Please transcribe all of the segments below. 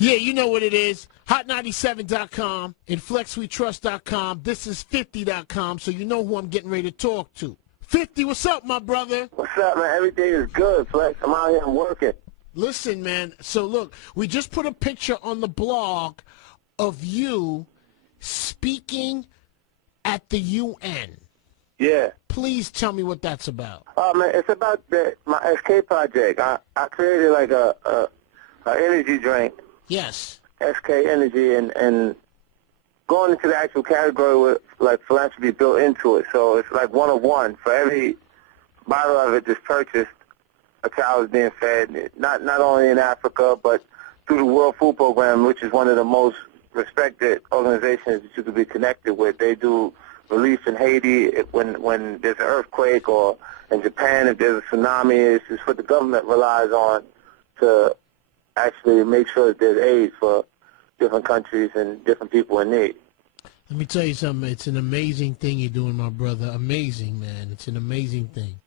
Yeah, you know what it is. Hot97.com and FlexWeTrust.com. This is 50.com, so you know who I'm getting ready to talk to. 50, what's up, my brother? What's up, man? Everything is good, Flex. I'm out here working. Listen, man, so look, we just put a picture on the blog of you speaking at the UN. Yeah. Please tell me what that's about. Oh, man, it's about my SK project. I created like a energy drink. Yes. SK Energy, and going into the actual category with like philanthropy built into it. So it's like one of one. For every bottle of it that's purchased, a child is being fed, not only in Africa, but through the World Food Program, which is one of the most respected organizations that you could be connected with. They do relief in Haiti when there's an earthquake, or in Japan if there's a tsunami. It's what the government relies on to actually make sure that there's aid for different countries and different people in need. Let me tell you something. It's an amazing thing you're doing, my brother. Amazing, man. It's an amazing thing.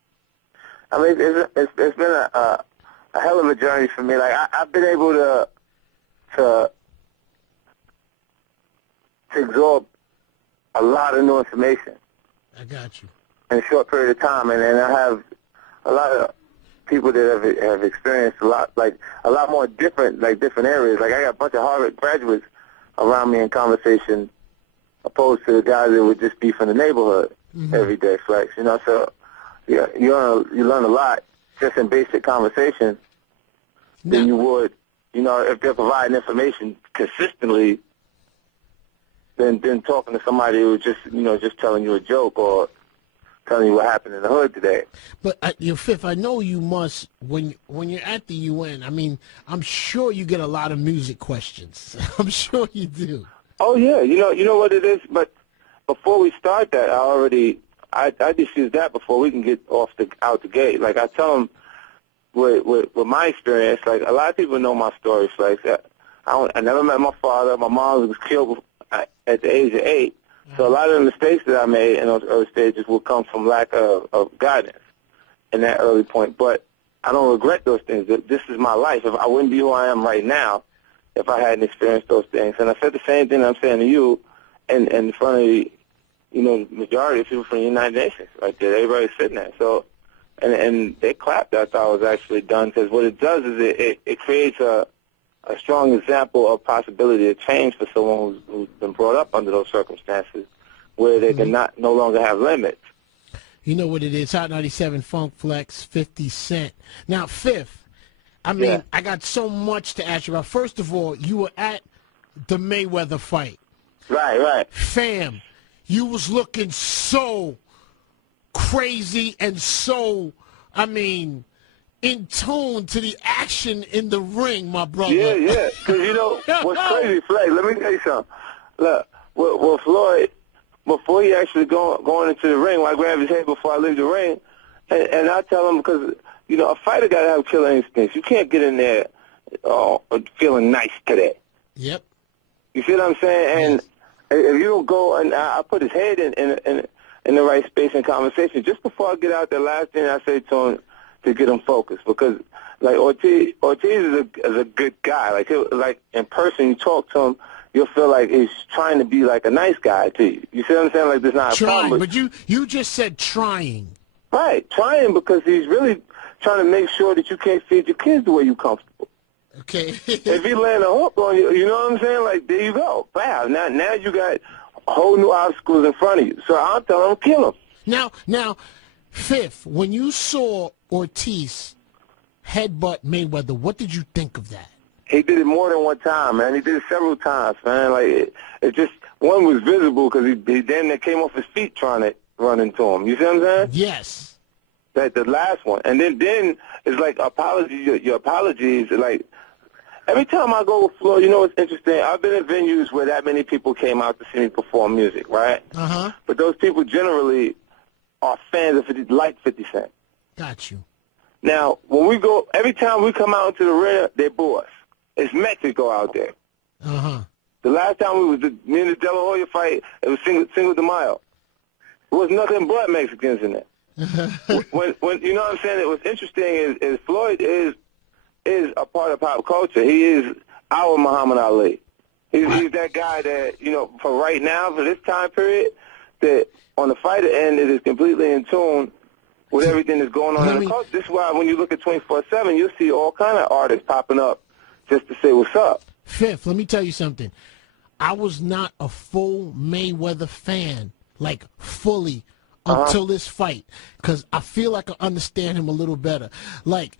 I mean, it's been a hell of a journey for me. Like I've been able to absorb a lot of new information. I got you. In a short period of time, and I have a lot of people that have experienced a lot more different areas. Like I got a bunch of Harvard graduates around me in conversation, opposed to the guys that would just be from the neighborhood every day, Flex. You know, so yeah, you learn a lot just in basic conversation than you would, you know, if they're providing information consistently than talking to somebody who's just, you know, just telling you a joke or telling you what happened in the hood today. But Fifth, I know you must, when you're at the UN, I mean, I'm sure you get a lot of music questions. I'm sure you do. Oh yeah, you know what it is. But before we start that, I just use that before we can get out the gate. Like I tell them with my experience, like a lot of people know my story. Like I never met my father. My mom was killed at the age of 8. So a lot of the mistakes that I made in those early stages will come from lack of guidance in that early point. But I don't regret those things. This is my life. If I wouldn't be who I am right now if I hadn't experienced those things. And I said the same thing I'm saying to you in front of the, you know, majority of people from the United Nations right there. Everybody's sitting there. So, and they clapped after I was actually done, because what it does is it creates a strong example of possibility of change for someone who's been brought up under those circumstances where they can no longer have limits. You know what it is, Hot 97, Funk Flex, 50 Cent. Now, Fifth, I mean, I got so much to ask you about. First of all, you were at the Mayweather fight. Right. Fam, you was looking so crazy and so, I mean, in tune to the action in the ring, my brother. Yeah. Because, you know, what's crazy, Flex, let me tell you something. Look, with Floyd, before he actually going into the ring, I grab his head before I leave the ring, and I tell him, because, you know, a fighter got to have killer instincts. You can't get in there feeling nice today. Yep. You see what I'm saying? And if you don't go, and I put his head in the right space in conversation, just before I get out there, last thing I say to him, to get him focused, because like Ortiz is a good guy. Like in person, you talk to him, you'll feel like he's trying to be like a nice guy to you. You see what I'm saying? Like there's not a problem. But you just said trying. Right, trying, because he's really trying to make sure that you can't feed your kids the way you're comfortable. Okay. If he land a hook on you, you know what I'm saying? Like there you go. Wow. Now you got whole new obstacles in front of you. So I'll tell him, kill him. Now, Fifth, when you saw Ortiz headbutt Mayweather, what did you think of that? He did it more than one time, man. He did it several times, man. Like it just, one was visible because he then came off his feet trying to run into him. You see what I'm saying? Yes. That the last one, and then it's like your apologies. Like every time I go with Floyd, you know what's interesting? I've been in venues where that many people came out to see me perform music, right? But those people generally are fans of 50 Cent. Got you. Now, when we go, every time we come out into the arena, they boo us. It's Mexico out there. The last time me and the De La Hoya fight, it was Cinco de Mayo. There was nothing but Mexicans in there. when you know what I'm saying? What's interesting is Floyd is a part of pop culture. He is our Muhammad Ali. He's that guy that, you know, for right now, for this time period, that on the fighter end, it is completely in tune with everything that's going on in the culture. This is why when you look at 24/7, you'll see all kind of artists popping up just to say what's up. Fifth, let me tell you something. I was not a full Mayweather fan, like fully, until this fight, because I feel like I understand him a little better. Like,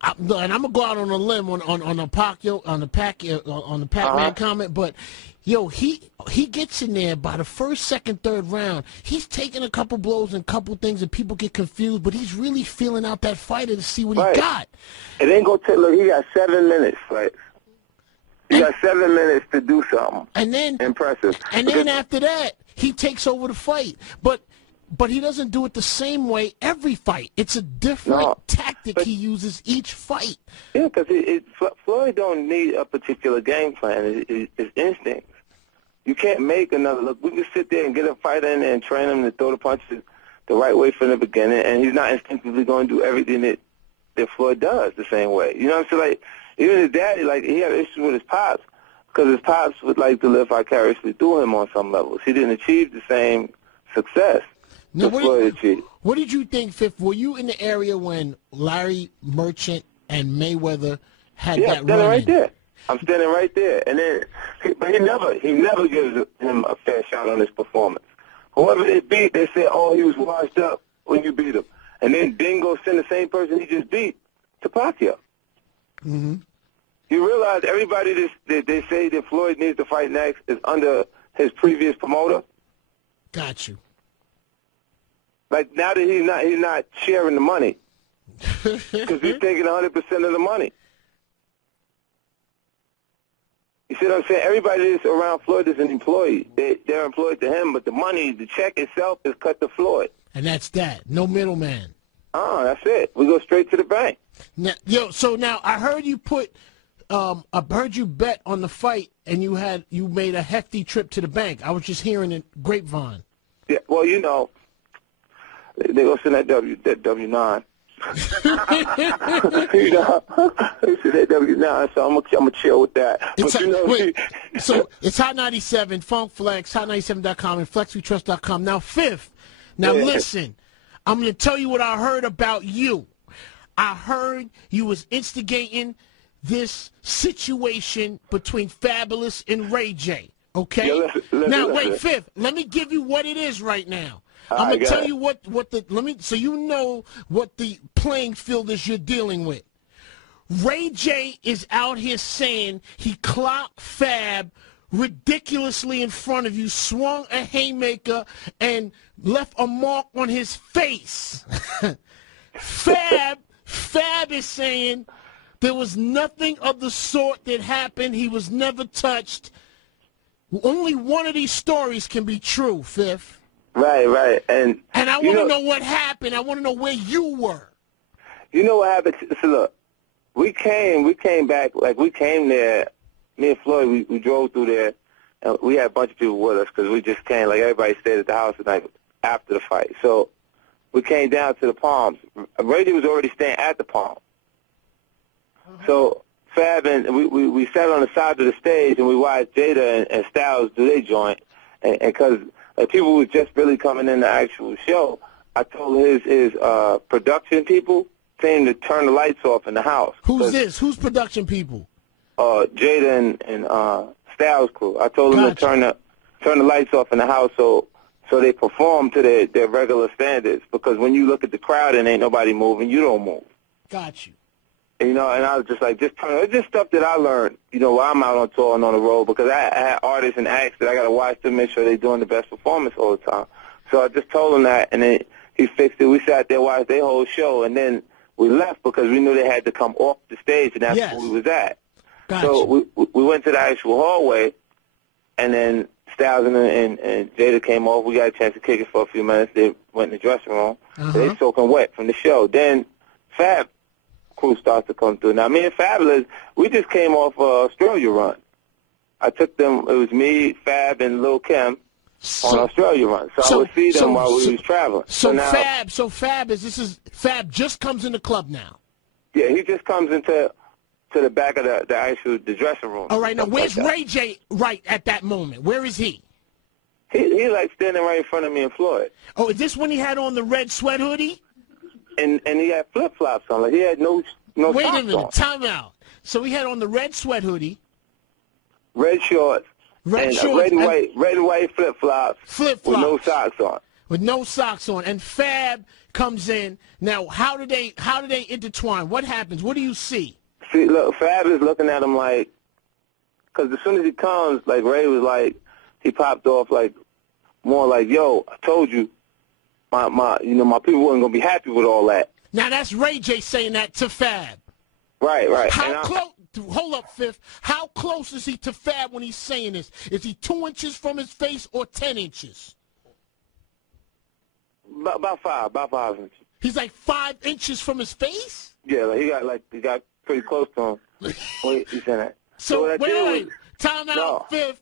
and I'm gonna go out on a limb on the Pac-Man comment, but yo, he gets in there by the first, second, third round. He's taking a couple blows and a couple things, and people get confused. But he's really feeling out that fighter to see what he got. It ain't gonna take. Look, he got 7 minutes, right? He got 7 minutes to do something. And then impressive. And then after that, he takes over the fight. But he doesn't do it the same way every fight. It's a different tactic he uses each fight. Yeah, because Floyd don't need a particular game plan. It's instinct. You can't make another look. We can sit there and get a fighter in there and train him to throw the punches the right way from the beginning, and he's not instinctively going to do everything that Floyd does the same way. You know what I'm saying? Like, even his daddy, like, he had issues with his pops because his pops would like to live vicariously through him on some levels. He didn't achieve the same success. Now, what did you think, Fifth? Were you in the area when Larry Merchant and Mayweather had that run? Yeah, right there. I'm standing right there. And then, but he never gives him a fair shot on his performance. Whoever they beat, they say, oh, he was washed up when you beat him. And then Dingo send the same person he just beat to Pacquiao. Mm-hmm. You realize everybody that they say that Floyd needs to fight next is under his previous promoter? Got you. Like, now that he's not sharing the money because he's taking 100% of the money. You see what I'm saying? Everybody that's around Floyd is an employee. They're employed to him, but the money, the check itself is cut to Floyd. And that's that. No middleman. Oh, that's it. We go straight to the bank. Now, so now I heard you bet on the fight, and you made a hefty trip to the bank. I was just hearing it grapevine. Yeah, well, you know, they go send that W9. You know, they send that W9, so I'm gonna chill with that. So it's Hot 97, Funk Flex, Hot97.com, and FlexWeTrust.com. Now, Fifth. Now listen, I'm gonna tell you what I heard about you. I heard you was instigating this situation between Fabolous and Ray J. Okay? Yeah, listen. Wait, Fifth, let me give you what it is right now. I'm gonna tell you so you know what the playing field is you're dealing with. Ray J is out here saying he clocked Fab ridiculously in front of you, swung a haymaker, and left a mark on his face. Fab is saying there was nothing of the sort that happened. He was never touched. Only one of these stories can be true, Fifth. Right. And I want to know what happened. I want to know where you were. You know what happened? So look, we came back, like we came there, me and Floyd, we drove through there, and we had a bunch of people with us because we just came, like everybody stayed at the house the night after the fight. So we came down to the Palms. Ray was already staying at the Palms. So Fab and we sat on the side of the stage and we watched Jada and Styles do their joint, and because people was just really coming in the actual show, I told his production people to turn the lights off in the house. Who's this? Who's production people? Jada and Styles crew. I told them to turn the lights off in the house so they perform to their regular standards. Because when you look at the crowd and ain't nobody moving, you don't move. Got you. You know, and I was just like, it's just stuff that I learned, you know, while I'm out on tour and on the road, because I had artists and acts that I got to watch to make sure they're doing the best performance all the time. So I just told him that, and then he fixed it. We sat there, watched their whole show, and then we left because we knew they had to come off the stage, and that's where we was at. So we went to the actual hallway, and then Styles and Jada came over. We got a chance to kick it for a few minutes. They went in the dressing room. They soaking wet from the show. Then Fab crew starts to come through. Now, me and Fabolous, we just came off Australia run. I took them, it was me, Fab, and Lil' Kim on Australia run. So I would see them while we was traveling. Fab just comes in the club now. Yeah, he just comes into to the back of the dressing room. All right, now where's like Ray J right at that moment? Where is he? He like standing right in front of me and Floyd. Oh, is this when he had on the red sweat hoodie? And he had flip flops on. Like he had no Wait socks a minute, on. time out. So he had on the red sweat hoodie, red shorts, red and white flip flops, with no socks on. With no socks on, and Fab comes in. Now, how do they intertwine? What happens? What do you see? See, look, Fab is looking at him like, because as soon as he comes, like Ray was like, he popped off like, more like, yo, I told you, my people wasn't gonna be happy with all that. Now that's Ray J saying that to Fab. Right. How close? Hold up, Fifth. How close is he to Fab when he's saying this? Is he 2 inches from his face or 10 inches? About 5 inches. He's like 5 inches from his face? Yeah, like he got pretty close to him. Wait, he's saying that. So wait. Time out, Fifth.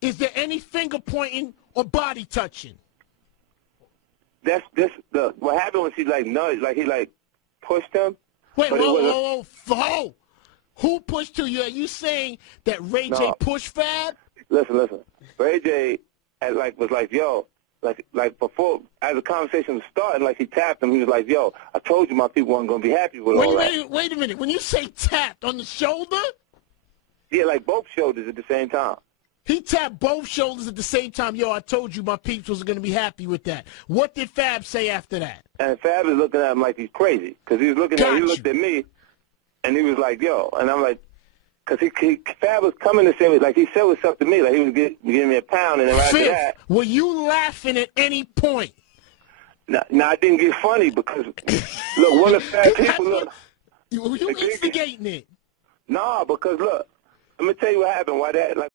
Is there any finger pointing or body touching? What happened was he like nudged, like he like pushed him. Wait, whoa. Who pushed you? Are you saying that Ray J pushed Fab? Listen. Ray J was like, yo, like before, as the conversation was starting, like he tapped him. He was like, yo, I told you my people weren't going to be happy with all that. Wait a minute. When you say tapped, on the shoulder? Yeah, like both shoulders at the same time. He tapped both shoulders at the same time. Yo, I told you my peeps were going to be happy with that. What did Fab say after that? And Fab is looking at him like he's crazy. Because he looked at me, and he was like, yo. And I'm like, because Fab was coming to say, like he said what's up to me. Like he was giving me a pound, and then right after that. Were you laughing at any point? No, I didn't get funny because, look, one of the Fab people, look. Were you instigating it? Nah, because, look, let me tell you what happened. Why that, like,